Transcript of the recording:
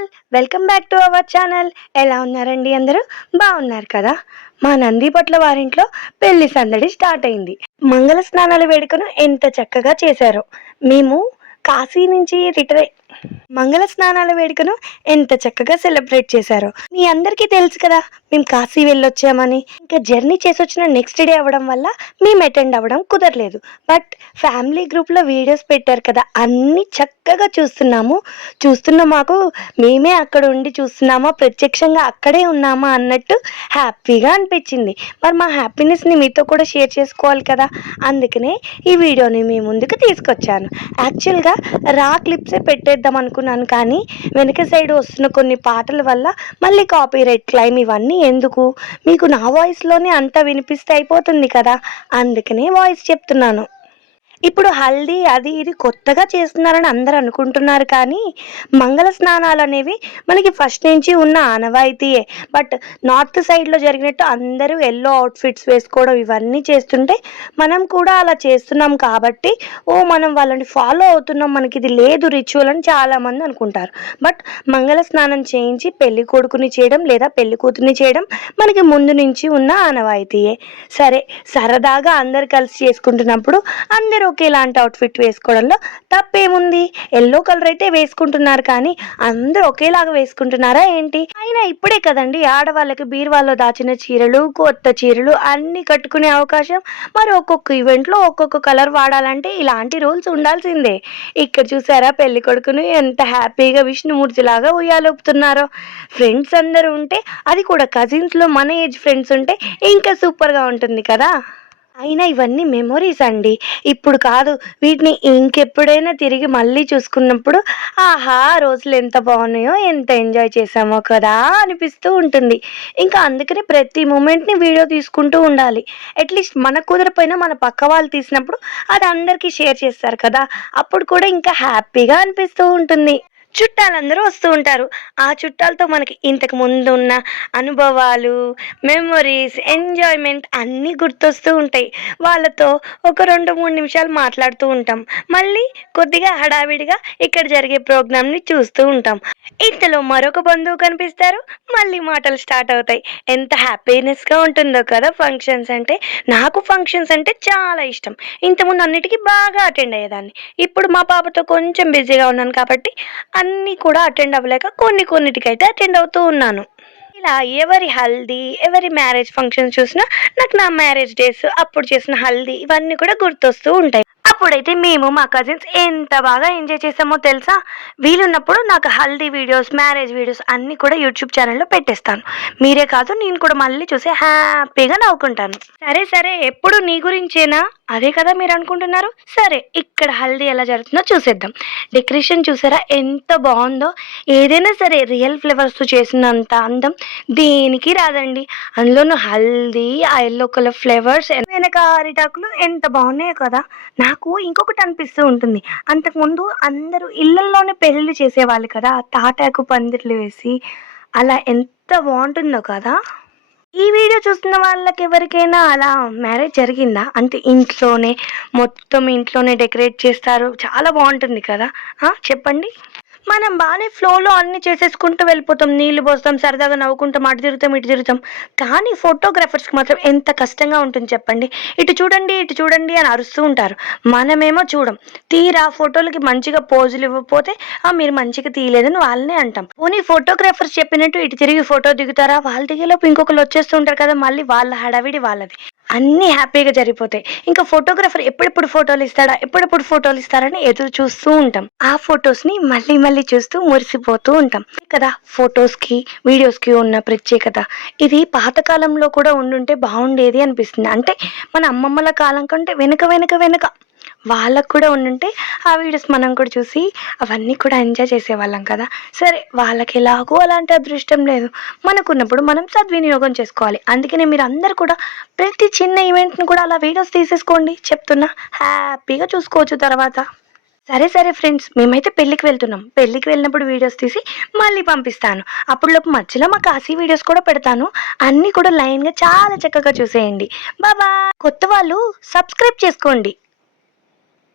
All welcome back to our channel. ఎలా ఉన్నారండి అందరూ? బాగున్నారు కదా? మా నందిపట్ల వారింట్లో పెళ్లి సందడి స్టార్ట్ అయింది. మంగళ స్నానాల వేడుకను ఎంత చక్కగా చేశారో. మేము కాశీ నుంచి మంగళ స్నానాల వేడుకను ఎంత చక్కగా సెలబ్రేట్ చేశారో మీ అందరికీ తెలుసు కదా. మేము కాశీ వెళ్ళొచ్చామని. ఇంకా జర్నీ చేసి వచ్చిన నెక్స్ట్ డే అవ్వడం వల్ల మేము అటెండ్ అవ్వడం కుదరలేదు. బట్ ఫ్యామిలీ గ్రూప్లో వీడియోస్ పెట్టారు కదా, అన్నీ చక్కగా చూస్తున్న మాకు మేమే అక్కడ ఉండి చూస్తున్నామా, ప్రత్యక్షంగా అక్కడే ఉన్నామా అన్నట్టు హ్యాపీగా అనిపించింది. మరి మా హ్యాపీనెస్ని మీతో కూడా షేర్ చేసుకోవాలి కదా, అందుకనే ఈ వీడియోని మీ ముందుకు తీసుకొచ్చాను. యాక్చువల్గా రా క్లిప్సే పెట్టేద్దాం అనుకున్నాను, కానీ వెనక సైడ్ వస్తున్న కొన్ని పాటల వల్ల మళ్ళీ కాపీరైట్ క్లైమ్ ఇవన్నీ ఎందుకు, మీకు నా వాయిస్లోనే అంతా వినిపిస్తే అయిపోతుంది కదా, అందుకనే వాయిస్ చెప్తున్నాను. ఇప్పుడు హల్దీ అది ఇది కొత్తగా చేస్తున్నారని అందరూ అనుకుంటున్నారు, కానీ మంగళ స్నానాలు అనేవి మనకి ఫస్ట్ నుంచి ఉన్న ఆనవాయితీయే. బట్ నార్త్ సైడ్లో జరిగినట్టు అందరూ ఎల్లో అవుట్ఫిట్స్ వేసుకోవడం ఇవన్నీ చేస్తుంటే మనం కూడా అలా చేస్తున్నాం కాబట్టి మనం వాళ్ళని ఫాలో అవుతున్నాం, మనకి ఇది లేదు రిచువల్ అని చాలామంది అనుకుంటారు. బట్ మంగళ స్నానం చేయించి పెళ్లి కొడుకుని చేయడం లేదా పెళ్లి కూతుర్ని చేయడం మనకి ముందు నుంచి ఉన్న ఆనవాయితీయే. సరే, సరదాగా అందరు కలిసి చేసుకుంటున్నప్పుడు అందరూ ఒకేలాంటి అవుట్ఫిట్ వేసుకోవడంలో తప్పేముంది? ఎల్లో కలర్ అయితే వేసుకుంటున్నారు, కానీ అందరూ ఒకేలాగా వేసుకుంటున్నారా ఏంటి? అయినా ఇప్పుడే కదండి ఆడవాళ్ళకి బీరువాలో దాచిన చీరలు, కొత్త చీరలు అన్ని కట్టుకునే అవకాశం. మరి ఒక్కొక్క ఈవెంట్లో ఒక్కొక్క కలర్ వాడాలంటే ఇలాంటి రూల్స్ ఉండాల్సిందే. ఇక్కడ చూసారా పెళ్లి కొడుకును ఎంత హ్యాపీగా విష్ణుమూర్తిలాగా ఉయ్యాలొపుతున్నారో. ఫ్రెండ్స్ అందరూ ఉంటే, అది కూడా కజిన్స్లో మన ఏజ్ ఫ్రెండ్స్ ఉంటే ఇంకా సూపర్గా ఉంటుంది కదా. అయినా ఇవన్నీ మెమొరీస్ అండి, ఇప్పుడు కాదు. వీటిని ఇంకెప్పుడైనా తిరిగి మళ్ళీ చూసుకున్నప్పుడు ఆహా రోజులు ఎంత బాగున్నాయో, ఎంత ఎంజాయ్ చేసామో కదా అనిపిస్తూ ఉంటుంది. ఇంకా అందుకని ప్రతి మూమెంట్ని వీడియో తీసుకుంటూ ఉండాలి. అట్లీస్ట్ మన కుదరపోయినా మన పక్క వాళ్ళు తీసినప్పుడు అది అందరికీ షేర్ చేస్తారు కదా, అప్పుడు కూడా ఇంకా హ్యాపీగా అనిపిస్తూ ఉంటుంది. చుట్టాలందరూ వస్తూ ఉంటారు. ఆ చుట్టాలతో మనకి ఇంతకు ముందు ఉన్న అనుభవాలు, మెమొరీస్, ఎంజాయ్మెంట్ అన్నీ గుర్తొస్తూ ఉంటాయి. వాళ్ళతో ఒక 2-3 నిమిషాలు మాట్లాడుతూ ఉంటాం. మళ్ళీ కొద్దిగా హడావిడిగా ఇక్కడ జరిగే ప్రోగ్రామ్ని చూస్తూ ఉంటాం. ఇంతలో మరొక బంధువు కనిపిస్తారు, మళ్ళీ మాటలు స్టార్ట్ అవుతాయి. ఎంత హ్యాపీనెస్గా ఉంటుందో కదా ఫంక్షన్స్ అంటే. నాకు ఫంక్షన్స్ అంటే చాలా ఇష్టం. ఇంతకుముందు అన్నిటికీ బాగా అటెండ్ అయ్యేదాన్ని. ఇప్పుడు మా పాపతో కొంచెం బిజీగా ఉన్నాను కాబట్టి అన్నీ కూడా అటెండ్ అవ్వలేక కొన్నిటికైతే అటెండ్ అవుతూ ఉన్నాను. ఇలా ఎవరి హల్దీ, ఎవరి మ్యారేజ్ ఫంక్షన్స్ చూసినా నాకు నా మ్యారేజ్ డేస్, అప్పుడు చేసిన హల్దీ ఇవన్నీ కూడా గుర్తొస్తూ ఉంటాయి. అప్పుడైతే మేము మా కజిన్స్ ఎంత బాగా ఎంజాయ్ చేసామో తెలుసా. వీలున్నప్పుడు నాకు హల్దీ వీడియోస్, మ్యారేజ్ వీడియోస్ అన్నీ కూడా యూట్యూబ్ ఛానల్లో పెట్టేస్తాను. మీరే కాదు, నేను కూడా మళ్ళీ చూసి హ్యాపీగా నవ్వుకుంటాను. సరే ఎప్పుడు నీ గురించేనా, అదే కదా మీరు అనుకుంటున్నారు. సరే, ఇక్కడ హల్దీ ఎలా జరుగుతుందో చూసేద్దాం. డెకరేషన్ చూసారా ఎంత బాగుందో. ఏదైనా సరే రియల్ ఫ్లేవర్స్తో చేసినంత అందం దేనికి రాదండి. అందులోనూ హల్దీ, ఆ ఎల్లో కలర్ ఫ్లేవర్స్, వెనక అరిటాకులు ఎంత బాగున్నాయో కదా. నాకు ఇంకొకటి అనిపిస్తూ ఉంటుంది, అంతకుముందు అందరూ ఇళ్లల్లోనే పెళ్ళిళ్ళు చేసేవాళ్ళు కదా, తాటాకు పందిర్లు వేసి. అలా ఎంత బాగుంటుందో కదా. ఈ వీడియో చూస్తున్న వాళ్ళకి ఎవరికైనా అలా మ్యారేజ్ జరిగిందా? అంటే మొత్తం ఇంట్లోనే డెకరేట్ చేస్తారు, చాలా బాగుంటుంది కదా. చెప్పండి. మనం బాగానే ఫ్లోలో అన్ని చేసేసుకుంటూ వెళ్ళిపోతాం, నీళ్లు పోస్తాం, సరదాగా నవ్వుకుంటాం, అటు తిరుగుతాం ఇటు తిరుగుతాం. కానీ ఫోటోగ్రాఫర్స్కి మాత్రం ఎంత కష్టంగా ఉంటుంది చెప్పండి. ఇటు చూడండి అని అరుస్తూ ఉంటారు. మనమేమో చూడం. తీరా ఫోటోలకి మంచిగా పోజులు ఇవ్వకపోతే మీరు మంచిగా తీయలేదని వాళ్ళనే అంటాం. పోనీ ఫోటోగ్రాఫర్స్ చెప్పినట్టు ఇటు తిరిగి ఫోటో దిగుతారా? వాళ్ళు దిగేలోపు ఇంకొకరు వచ్చేస్తూ ఉంటారు కదా, మళ్ళీ వాళ్ళ హడావిడి వాళ్ళది. అన్నీ హ్యాపీగా జరిగిపోతాయి. ఇంకా ఫోటోగ్రాఫర్ ఎప్పుడెప్పుడు ఫోటోలు ఇస్తారని ఎదురు చూస్తూ ఉంటాం. ఆ ఫొటోస్ని మళ్ళీ చూస్తూ మురిసిపోతూ ఉంటాం కదా. ఫొటోస్కి, వీడియోస్కి ఉన్న ప్రత్యేకత ఇది పాతకాలంలో కూడా ఉండుంటే బాగుండేది అనిపిస్తుంది. అంటే మన అమ్మమ్మల కాలం కంటే వెనక వాళ్ళకు కూడా ఉండుంటే ఆ వీడియోస్ మనం కూడా చూసి అవన్నీ కూడా ఎంజాయ్ చేసేవాళ్ళం కదా. సరే, వాళ్ళకి ఎలాగో అలాంటి అదృష్టం లేదు. మనకున్నప్పుడు మనం సద్వినియోగం చేసుకోవాలి. అందుకనే మీరు అందరు కూడా ప్రతి చిన్న ఈవెంట్ని కూడా అలా వీడియోస్ తీసేసుకోండి. చెప్తున్నా, హ్యాపీగా చూసుకోవచ్చు తర్వాత. సరే ఫ్రెండ్స్, మేమైతే పెళ్ళికి వెళ్తున్నాం. పెళ్ళికి వెళ్ళినప్పుడు వీడియోస్ తీసి మళ్ళీ పంపిస్తాను. అప్పుడులోపు మధ్యలో మా కాశీ వీడియోస్ కూడా పెడతాను. అన్నీ కూడా లైన్గా చాలా చక్కగా చూసేయండి. బాబా. కొత్త వాళ్ళు సబ్స్క్రైబ్ చేసుకోండి.